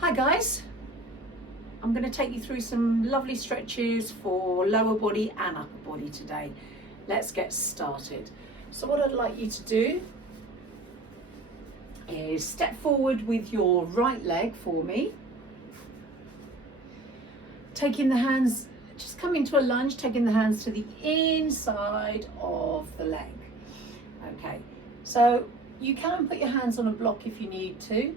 Hi guys, I'm going to take you through some lovely stretches for lower body and upper body today. Let's get started. So what I'd like you to do is step forward with your right leg for me. Taking the hands, just come into a lunge, taking the hands to the inside of the leg. Okay, so you can put your hands on a block if you need to.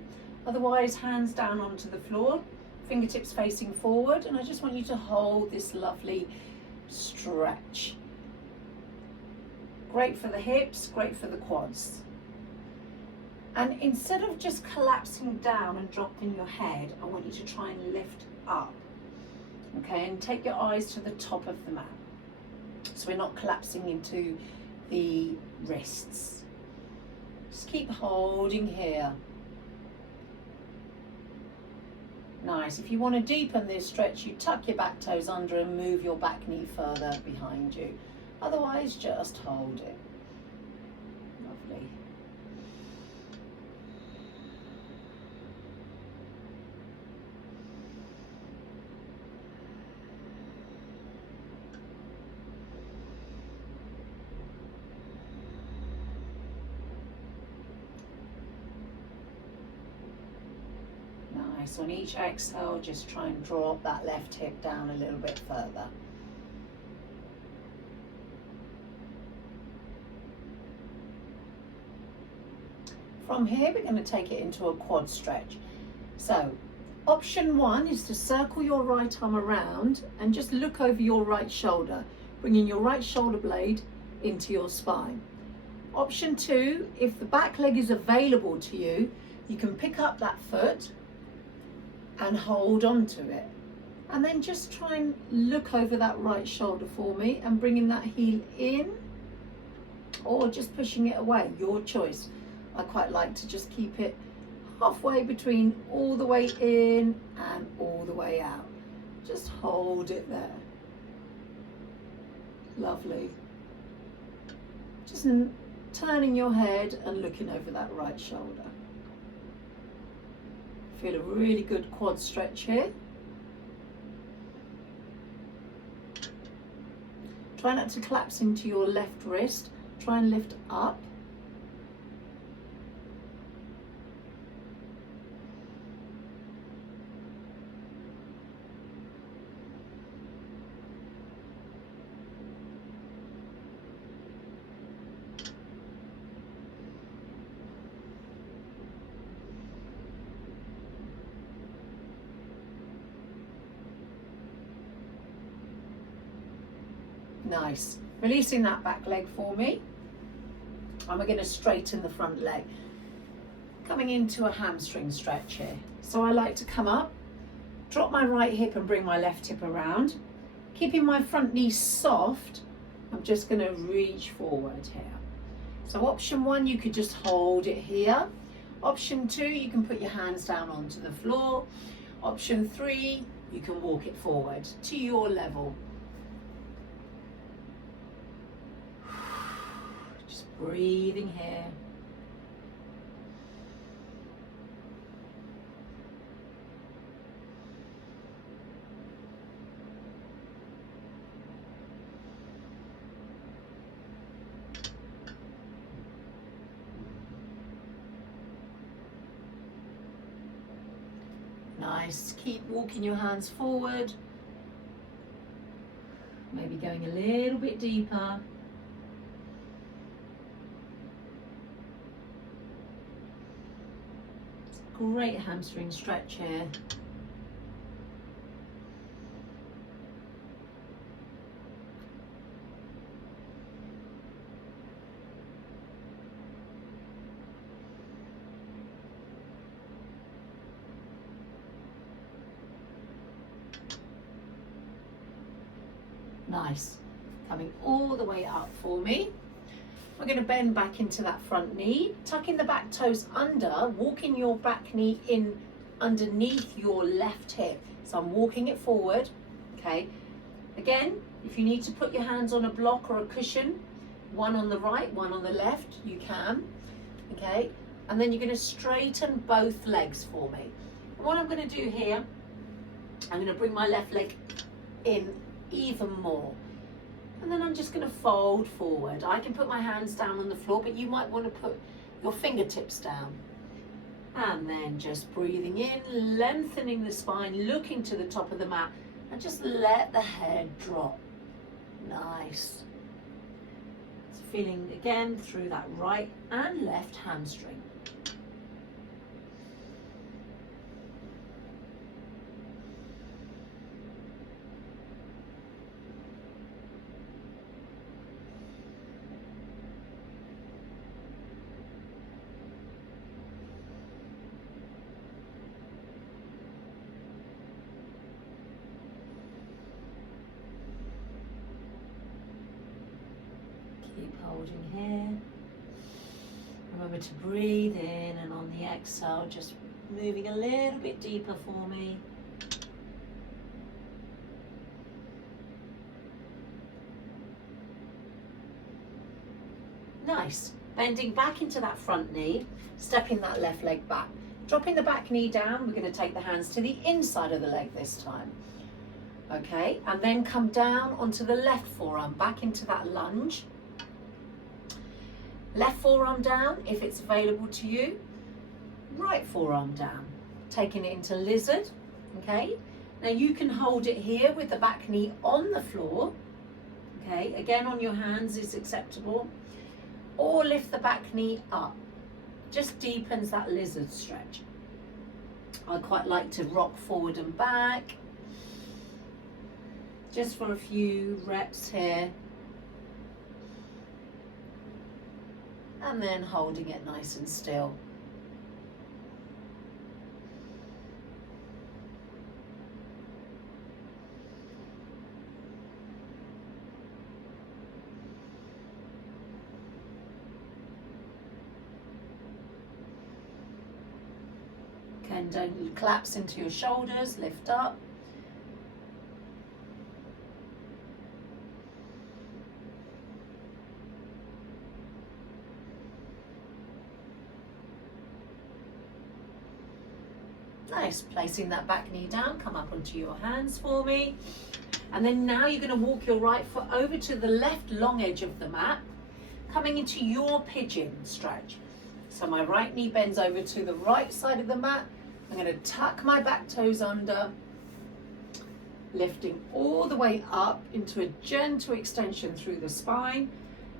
Otherwise, hands down onto the floor, fingertips facing forward, and I just want you to hold this lovely stretch. Great for the hips, great for the quads. And instead of just collapsing down and dropping your head, I want you to try and lift up. Okay, and take your eyes to the top of the mat. So we're not collapsing into the wrists. Just keep holding here. Nice. If you want to deepen this stretch, you tuck your back toes under and move your back knee further behind you. Otherwise, just hold it. Lovely. Nice. On each exhale, just try and drop that left hip down a little bit further. From here, we're going to take it into a quad stretch. So, option one is to circle your right arm around and just look over your right shoulder, bringing your right shoulder blade into your spine. Option two, if the back leg is available to you, you can pick up that foot and hold on to it. And then just try and look over that right shoulder for me and bringing that heel in or just pushing it away, your choice. I quite like to just keep it halfway between all the way in and all the way out. Just hold it there. Lovely. Just turning your head and looking over that right shoulder. Feel a really good quad stretch here. Try not to collapse into your left wrist. Try and lift up. Nice. Releasing that back leg for me. And we're going to straighten the front leg. Coming into a hamstring stretch here. So I like to come up, drop my right hip and bring my left hip around. Keeping my front knee soft, I'm just going to reach forward here. So option one, you could just hold it here. Option two, you can put your hands down onto the floor. Option three, you can walk it forward to your level. Breathing here. Nice. Keep walking your hands forward. Maybe going a little bit deeper. Great hamstring stretch here. Nice. Coming all the way up for me. We're going to bend back into that front knee, tucking the back toes under, walking your back knee in underneath your left hip. So I'm walking it forward, okay? Again, if you need to put your hands on a block or a cushion, one on the right, one on the left, you can, okay? And then you're going to straighten both legs for me. And what I'm going to do here, I'm going to bring my left leg in even more. And then I'm just going to fold forward. I can put my hands down on the floor, but you might want to put your fingertips down. And then just breathing in, lengthening the spine, looking to the top of the mat, and just let the head drop. Nice. So feeling again through that right and left hamstring. Keep holding here. Remember to breathe in, and on the exhale, just moving a little bit deeper for me. Nice. Bending back into that front knee, stepping that left leg back. Dropping the back knee down, we're going to take the hands to the inside of the leg this time. Okay, and then come down onto the left forearm, back into that lunge. Left forearm down, if it's available to you. Right forearm down, taking it into lizard. Okay, now you can hold it here with the back knee on the floor. Okay, again on your hands is acceptable. Or lift the back knee up. Just deepens that lizard stretch. I quite like to rock forward and back. Just for a few reps here. And then holding it nice and still. Okay, don't collapse into your shoulders, lift up. Nice, placing that back knee down, come up onto your hands for me. And then now you're going to walk your right foot over to the left long edge of the mat, coming into your pigeon stretch. So my right knee bends over to the right side of the mat. I'm going to tuck my back toes under, lifting all the way up into a gentle extension through the spine.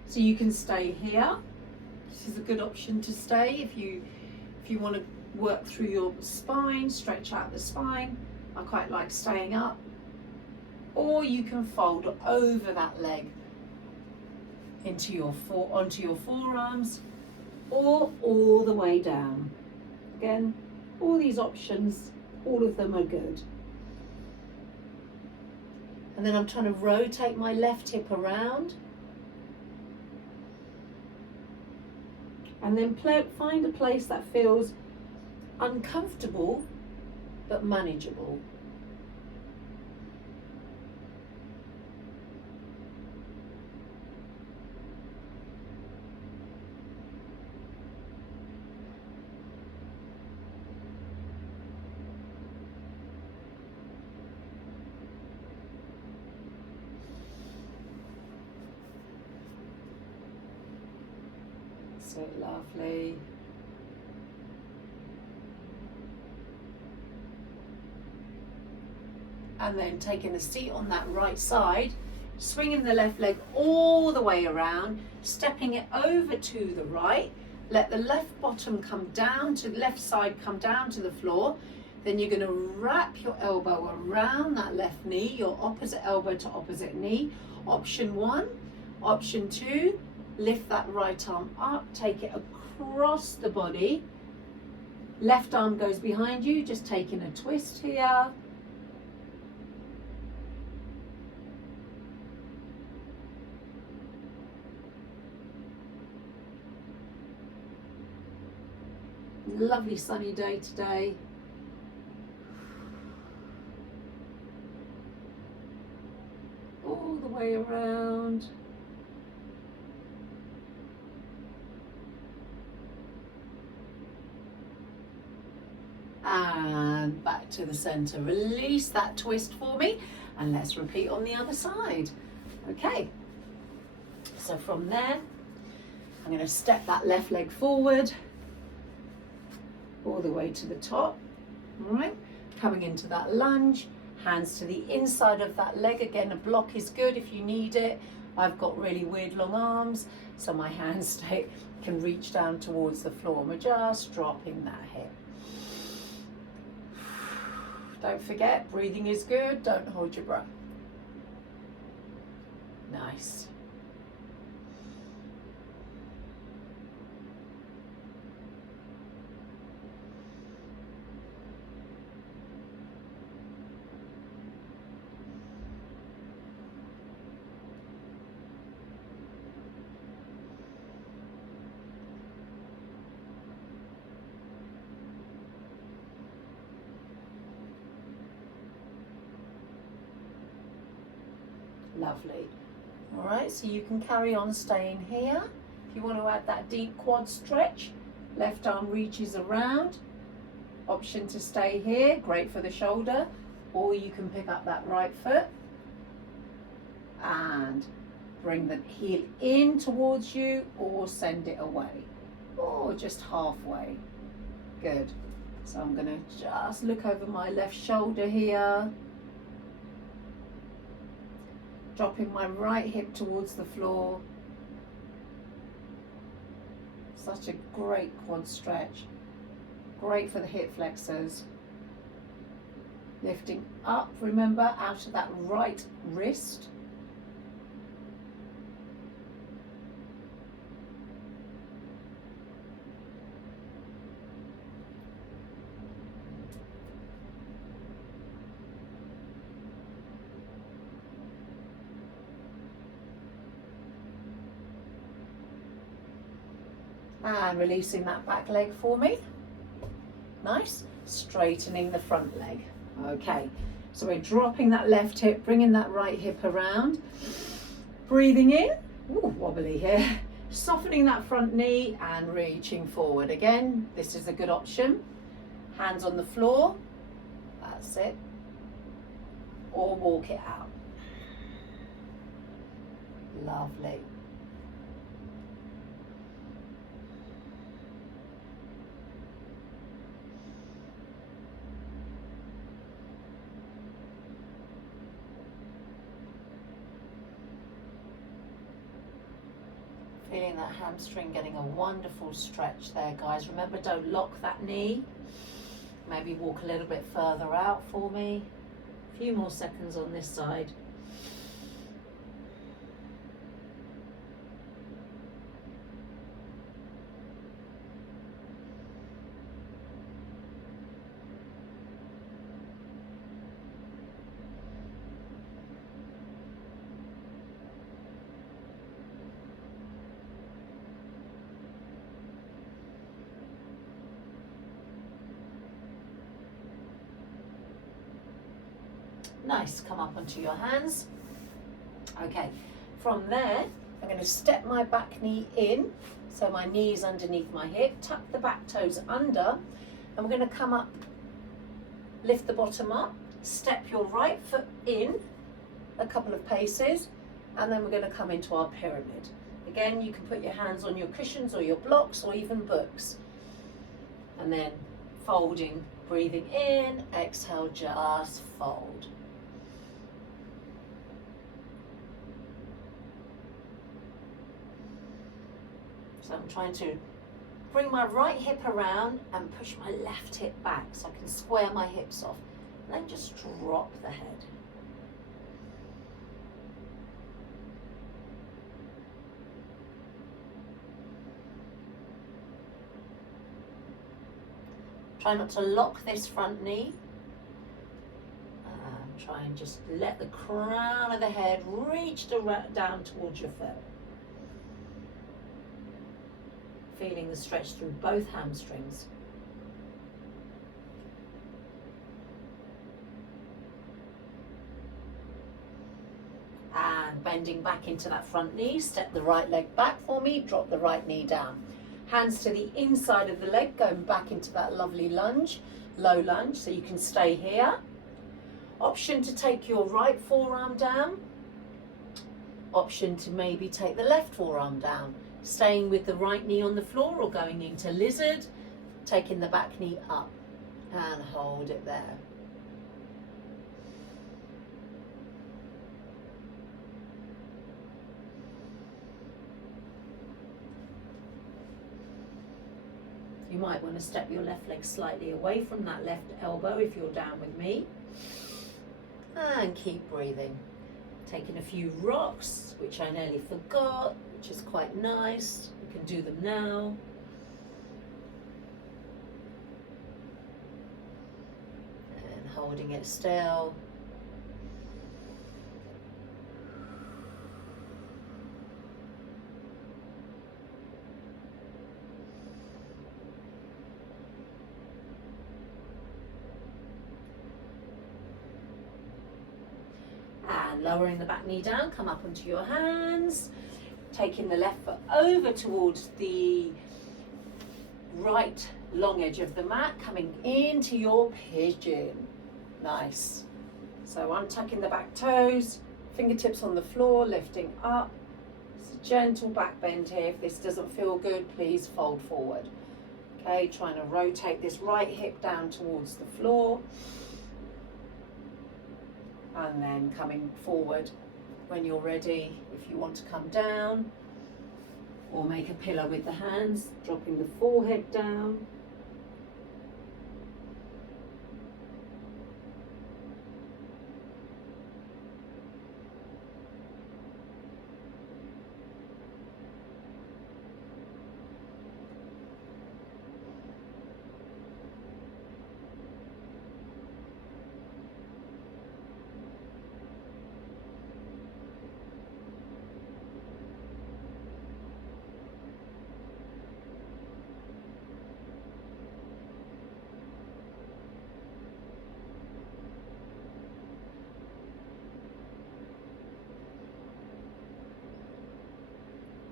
So you can stay here. This is a good option to stay if you want to work through your spine, stretch out the spine. I quite like staying up. Or you can fold over that leg into onto your forearms, or all the way down. Again, all these options, all of them are good. And then I'm trying to rotate my left hip around. And then find a place that feels uncomfortable but manageable. So lovely. And then taking the seat on that right side, swinging the left leg all the way around, stepping it over to the right. Let the left bottom come down to the left side, come down to the floor. Then you're going to wrap your elbow around that left knee, your opposite elbow to opposite knee. Option 1. Option 2, lift that right arm up, take it across the body. Left arm goes behind you, just taking a twist here. Lovely sunny day today. All the way around. And to the center. Release that twist for me, and let's repeat on the other side. Okay, so from there, I'm going to step that left leg forward, all the way to the top. All right, coming into that lunge, hands to the inside of that leg. Again, a block is good if you need it. I've got really weird long arms, so my hands can reach down towards the floor. We're just dropping that hip. Don't forget, breathing is good. Don't hold your breath. Nice. Lovely. All right, so you can carry on staying here. If you want to add that deep quad stretch, left arm reaches around. Option to stay here, great for the shoulder. Or you can pick up that right foot and bring the heel in towards you, or send it away, or just halfway. Good. So I'm going to just look over my left shoulder here. Dropping my right hip towards the floor. Such a great quad stretch. Great for the hip flexors. Lifting up, remember, out of that right wrist. And releasing that back leg for me. Nice. Straightening the front leg. Okay, so we're dropping that left hip, bringing that right hip around. Breathing in. Ooh, wobbly here. Softening that front knee and reaching forward. Again, this is a good option. Hands on the floor. That's it. Or walk it out. Lovely. Feeling that hamstring getting a wonderful stretch there, guys. Remember, don't lock that knee. Maybe walk a little bit further out for me. A few more seconds on this side. Nice, come up onto your hands. Okay, from there, I'm going to step my back knee in, so my knee is underneath my hip, tuck the back toes under, and we're going to come up, lift the bottom up, step your right foot in a couple of paces, and then we're going to come into our pyramid. Again, you can put your hands on your cushions or your blocks or even books. And then folding, breathing in, exhale, just fold. So I'm trying to bring my right hip around and push my left hip back so I can square my hips off. And then just drop the head. Try not to lock this front knee. And try and just let the crown of the head reach down towards your foot. Feeling the stretch through both hamstrings. And bending back into that front knee, step the right leg back for me, drop the right knee down. Hands to the inside of the leg, going back into that lovely lunge. low lunge, so you can stay here. Option to take your right forearm down. Option to maybe take the left forearm down, staying with the right knee on the floor or going into lizard, taking the back knee up and hold it there. You might want to step your left leg slightly away from that left elbow if you're down with me. And keep breathing. Taking a few rocks, which I nearly forgot, which is quite nice. You can do them now. And holding it still. And lowering the back knee down, come up onto your hands, taking the left foot over towards the right long edge of the mat, coming into your pigeon. Nice. So untucking the back toes, fingertips on the floor, lifting up. It's a gentle back bend here. If this doesn't feel good, please fold forward. Okay, trying to rotate this right hip down towards the floor. And then coming forward when you're ready. If you want to come down or make a pillow with the hands, dropping the forehead down.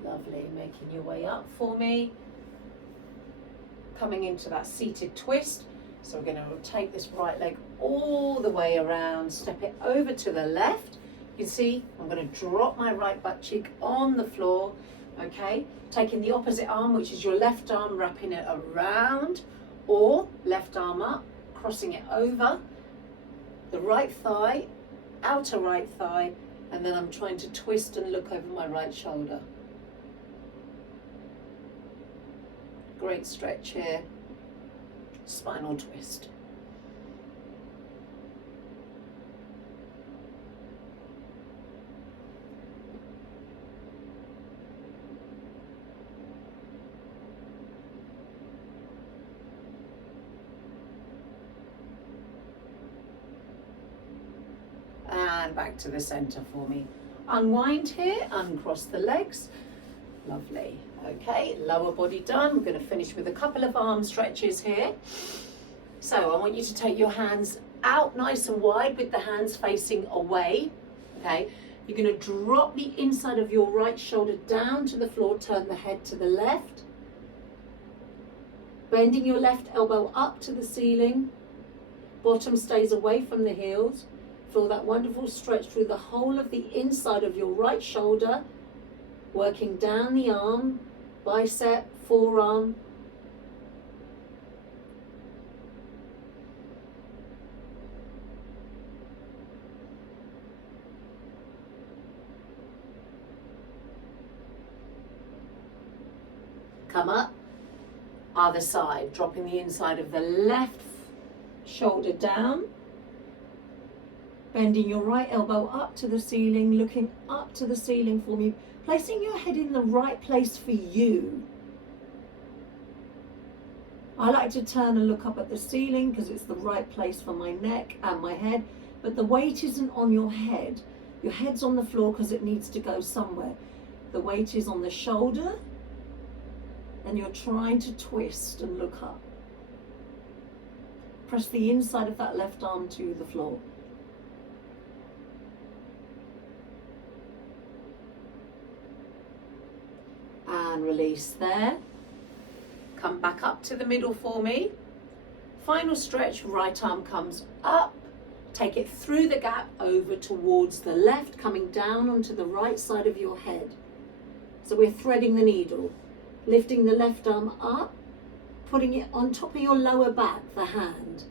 Lovely, making your way up for me. Coming into that seated twist. So we're going to take this right leg all the way around, step it over to the left. You can see I'm going to drop my right butt cheek on the floor. Okay, taking the opposite arm, which is your left arm, wrapping it around, or left arm up, crossing it over the right thigh, outer right thigh, and then I'm trying to twist and look over my right shoulder. Great stretch here, spinal twist. And back to the center for me. Unwind here, uncross the legs. Lovely. Okay, lower body done. We're going to finish with a couple of arm stretches here. So I want you to take your hands out nice and wide with the hands facing away. Okay, you're going to drop the inside of your right shoulder down to the floor, turn the head to the left. Bending your left elbow up to the ceiling. Bottom stays away from the heels. Feel that wonderful stretch through the whole of the inside of your right shoulder. Working down the arm, bicep, forearm. Come up, other side, dropping the inside of the left shoulder down. Bending your right elbow up to the ceiling, looking up to the ceiling for me. Placing your head in the right place for you. I like to turn and look up at the ceiling because it's the right place for my neck and my head, but the weight isn't on your head. Your head's on the floor because it needs to go somewhere. The weight is on the shoulder and you're trying to twist and look up. Press the inside of that left arm to the floor. And release there. Come back up to the middle for me. Final stretch, right arm comes up, take it through the gap over towards the left, coming down onto the right side of your head. So we're threading the needle, lifting the left arm up, putting it on top of your lower back, the hand.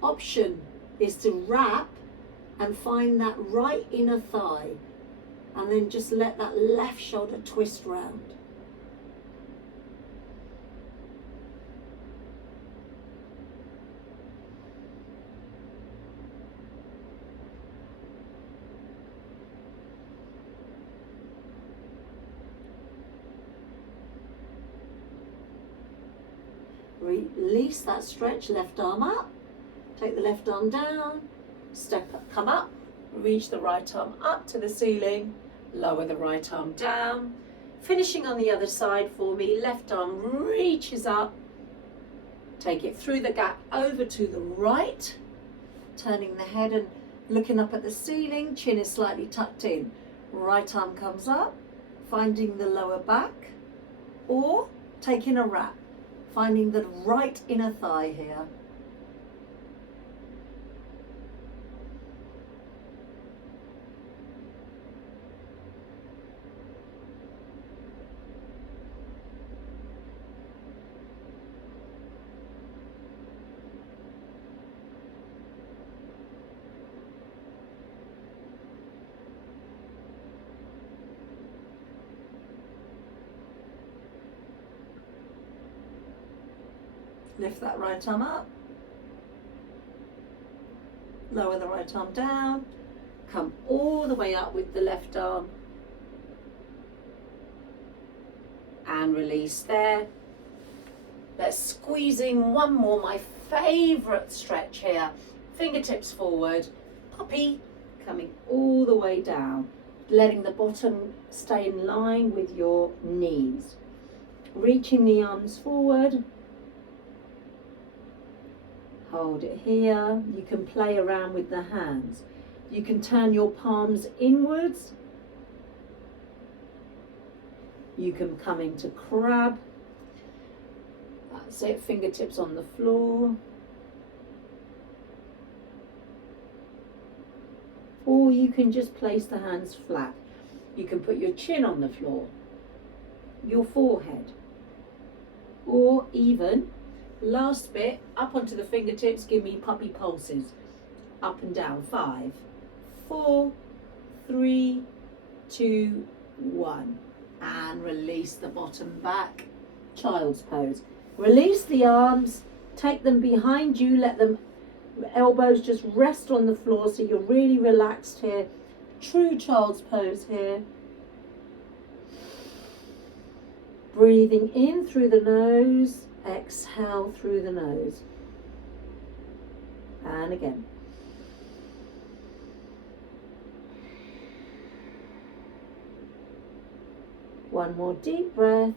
Option is to wrap and find that right inner thigh, and then just let that left shoulder twist round. Release that stretch, left arm up, take the left arm down, step up, come up, reach the right arm up to the ceiling, lower the right arm down, finishing on the other side for me, left arm reaches up, take it through the gap over to the right, turning the head and looking up at the ceiling, chin is slightly tucked in, right arm comes up, finding the lower back, or taking a wrap, finding the right inner thigh here. Lift that right arm up, lower the right arm down, come all the way up with the left arm, and release there. Let's squeeze in one more, my favourite stretch here. Fingertips forward, puppy, coming all the way down, letting the bottom stay in line with your knees. Reaching the arms forward. Hold it here. You can play around with the hands. You can turn your palms inwards. You can come into crab. That's it, fingertips on the floor. Or you can just place the hands flat. You can put your chin on the floor, your forehead, or even last bit, up onto the fingertips, give me puppy pulses. Up and down. 5, 4, 3, 2, 1. And release the bottom back. Child's pose. Release the arms, take them behind you, let them elbows just rest on the floor so you're really relaxed here. True child's pose here. Breathing in through the nose. Exhale through the nose. And again. One more deep breath.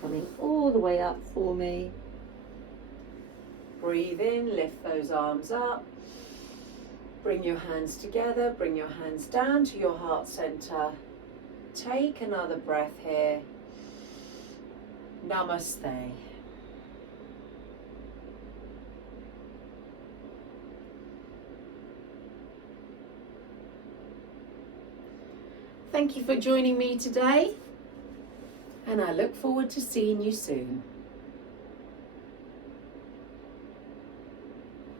Coming all the way up for me. Breathe in, lift those arms up. Bring your hands together, bring your hands down to your heart center. Take another breath here. Namaste. Thank you for joining me today, and I look forward to seeing you soon.